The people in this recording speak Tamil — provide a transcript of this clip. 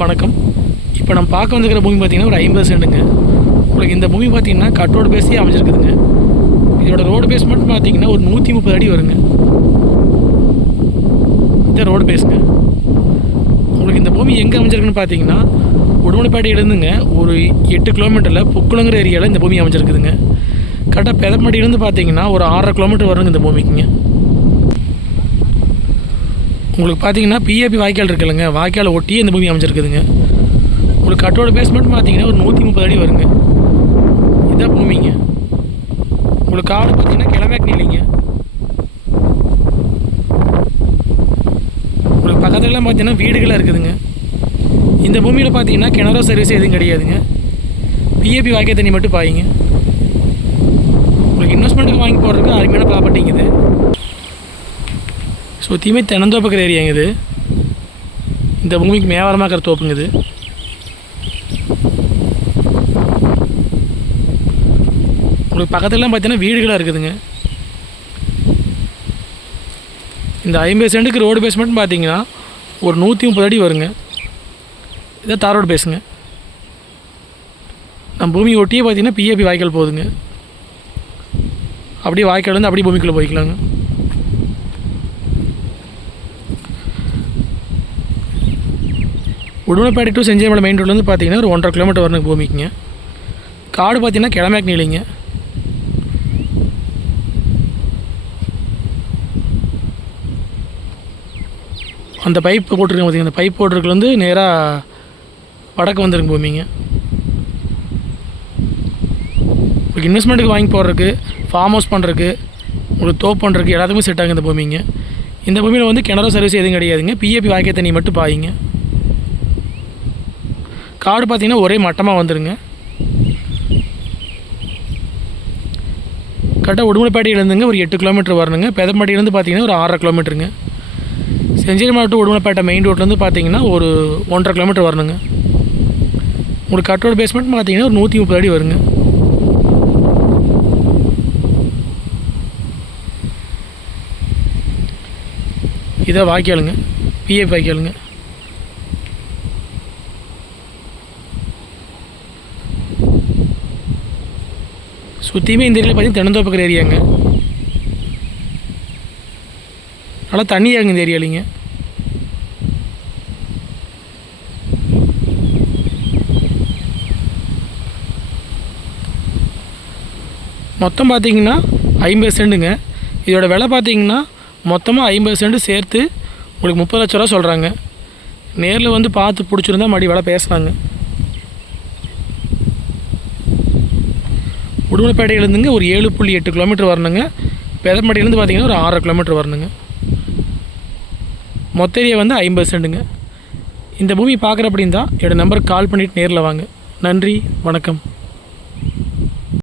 வணக்கம். இப்போ நம்ம பார்க்க வந்துருக்கிற பூமி பார்த்தீங்கன்னா ஒரு ஐம்பது சென்ட்டுங்க உங்களுக்கு இந்த பூமி பார்த்தீங்கன்னா கட்டோட பேஸே அமைஞ்சிருக்குதுங்க. இதோட ரோடு பேஸ் மட்டும் பார்த்தீங்கன்னா ஒரு நூற்றி முப்பது அடி வருங்க. இந்த ரோடு பேஸுங்க உங்களுக்கு இந்த பூமி எங்கே அமைஞ்சிருக்குன்னு பார்த்தீங்கன்னா உடுமலைப்பேட்டையிலேருந்துங்க ஒரு எட்டு கிலோமீட்டரில் புக்குளங்கிற ஏரியாவில் இந்த பூமி அமைஞ்சிருக்குதுங்க. கரெக்டாக பெதப்பட்டியிலேருந்து பார்த்தீங்கன்னா ஒரு ஆறரை கிலோமீட்டர் வருங்க இந்த பூமிக்குங்க. உங்களுக்கு பார்த்தீங்கன்னா பிஏபி வாய்க்கால் இருக்குல்லங்க. வாய்க்கால் ஒட்டியே இந்த பூமி அமைஞ்சிருக்குதுங்க. உங்களுக்கு கட்டோட பேஸ்மெண்ட் பார்த்தீங்கன்னா ஒரு நூற்றி முப்பது அடி வருங்க. இதான் பூமிங்க. உங்களுக்கு காடு பார்த்தீங்கன்னா கிளம்பேக்கு இல்லைங்க. உங்களுக்கு பக்கத்துலலாம் பார்த்தீங்கன்னா வீடுகளாக இருக்குதுங்க. இந்த பூமியில் பார்த்தீங்கன்னா கிணறு சர்வீஸ் எதுவும் கிடையாதுங்க. பிஏபி வாய்க்கால் தண்ணி மட்டும் பாயிங்க. உங்களுக்கு இன்வெஸ்ட்மெண்ட்டுக்கு வாங்கி போடுறதுக்கு அருமையான ப்ராப்பர்ட்டிங்க இது. சுற்றியுமே தென்னந்தோப்புக்கிற ஏரியாங்க இது? இந்த பூமிக்கு மேவாரமாக இருக்கிற தோப்புங்க இது? உங்களுக்கு பக்கத்துலலாம் பார்த்தீங்கன்னா வீடுகளாக இருக்குதுங்க. இந்த ஐம்பது சென்ட்டுக்கு ரோடு பேஸ்மெண்ட் பார்த்தீங்கன்னா ஒரு நூற்றி முப்பது அடி வருங்க. இதை தார் ரோடு பேசுங்க நம்ம பூமி ஒட்டியே பார்த்தீங்கன்னா பிஏபி வாய்க்கால் போகுதுங்க. அப்படியே வாய்க்கால் வந்து அப்படியே பூமிக்குள்ளே போய்க்கலாங்க. உடுமலைப்பேட்டை டு செஞ்சேமலை மெயின் ரோட்லேருந்து பார்த்தீங்கன்னா ஒரு ஒன்றரை கிலோமீட்டர் வரணும் பூமிக்குங்க. காடு பார்த்தீங்கன்னா கிழமேக்கு நீளிங்க. அந்த பைப் போட்டிருக்கேன் பார்த்தீங்கன்னா அந்த பைப் போட்டிருக்கல வந்து நேராக வடக்கு வந்துருங்க பூமிங்க. உங்களுக்கு இன்வெஸ்ட்மெண்ட்டுக்கு வாங்கி போடுறதுக்கு ஃபார்ம் ஹவுஸ் பண்ணுறதுக்கு உங்களுக்கு தோப்பு பண்ணுறதுக்கு எல்லாத்துக்குமே செட் ஆகுங்க இந்த பூமிங்க. இந்த பூமியில் வந்து கிணறு சர்வீஸ் எதுவும் கிடையாதுங்க. பிஏபி வாய்க்கால் தண்ணி மட்டும் பாயிங்க. காடு பார்த்தீங்கன்னா ஒரே மட்டமாக வந்துடுங்க கரெக்டாக உடுமலைப்பேட்டையிலேருந்துங்க ஒரு எட்டு கிலோமீட்டர் வரணுங்க. பெதம்பட்டியிலேருந்து பார்த்தீங்கன்னா ஒரு ஆறரை கிலோமீட்டருங்க. செஞ்சேரி மாவட்டம் உடுமலைப்பேட்டை மெயின் ரோட்லேருந்து பார்த்தீங்கன்னா ஒரு ஒன்றரை கிலோமீட்டர் வரணுங்க. உங்களுக்கு கட்டோட பேஸ்மெண்ட் பார்த்தீங்கன்னா ஒரு நூற்றி முப்பது அடி வருங்க. இதை வாய்க்காலுங்க. பிஎஃப் வாய்க்காலுங்க. சுற்றியுமே இந்த ஏரியாவில் பார்த்தீங்கன்னா தென்னந்தோப்புக்கிற ஏரியாங்க. நல்லா தண்ணியாகுங்க இந்த ஏரியாலிங்க மொத்தம் பார்த்தீங்கன்னா ஐம்பது சென்ட்டுங்க இதோட விலை பார்த்தீங்கன்னா மொத்தமாக ஐம்பது சென்ட் சேர்த்து உங்களுக்கு முப்பது லட்ச ரூபா சொல்கிறாங்க நேரில் வந்து பார்த்து பிடிச்சிருந்தா மறுபடி விலை பேசுகிறாங்க உடுமலைப்பேட்டையிலேருந்துங்க ஒரு ஏழு புள்ளி எட்டு கிலோமீட்டர் வரணுங்க. பெதம்பட்டியிலேருந்து பார்த்திங்கன்னா ஒரு ஆறரை கிலோமீட்டர் வரணுங்க. மொத்த ஏரியா வந்து ஐம்பது சென்ட்டுங்க இந்த பூமி பார்க்குற அப்படின் தான் என்னோடய நம்பருக்கு கால் பண்ணிவிட்டு நேரில் வாங்க. நன்றி வணக்கம்.